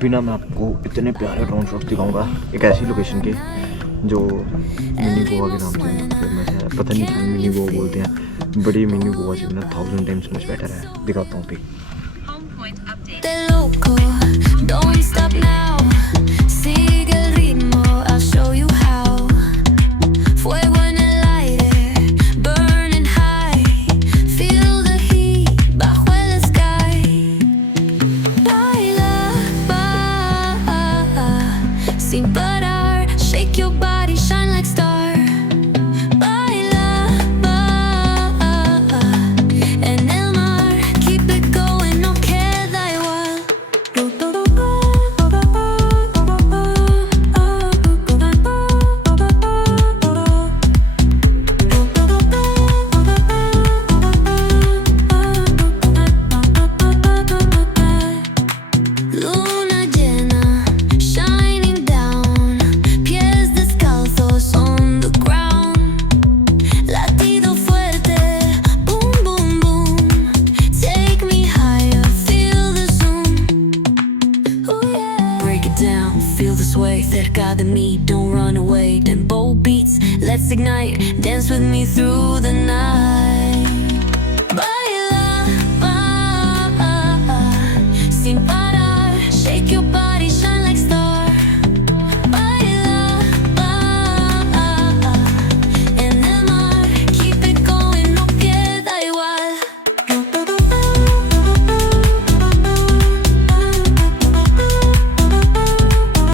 अभी ना मैं आपको इतने प्यारे ड्रोन शॉट्स दिखाऊंगा एक ऐसी लोकेशन के जो मिनी गोवा के नाम से फेमस है। पता नहीं क्यों मिनी गोवा बोलते हैं, बड़ी मिनी गोवा से ना 1000 टाइम्स मच बेटर है। दिखाता हूँ pick. Sin parar, shake your body, shine like star. Baila, en el mar, keep it going, no queda igual. Luna llena, shining down, pies descalzos on the ground. Latido fuerte, boom, boom, boom. Take me higher, feel the zoom. Oh yeah. Break it down, feel the sway. Cerca de mí, don't run away. Tempo beats, let's ignite. Dance with me through the night.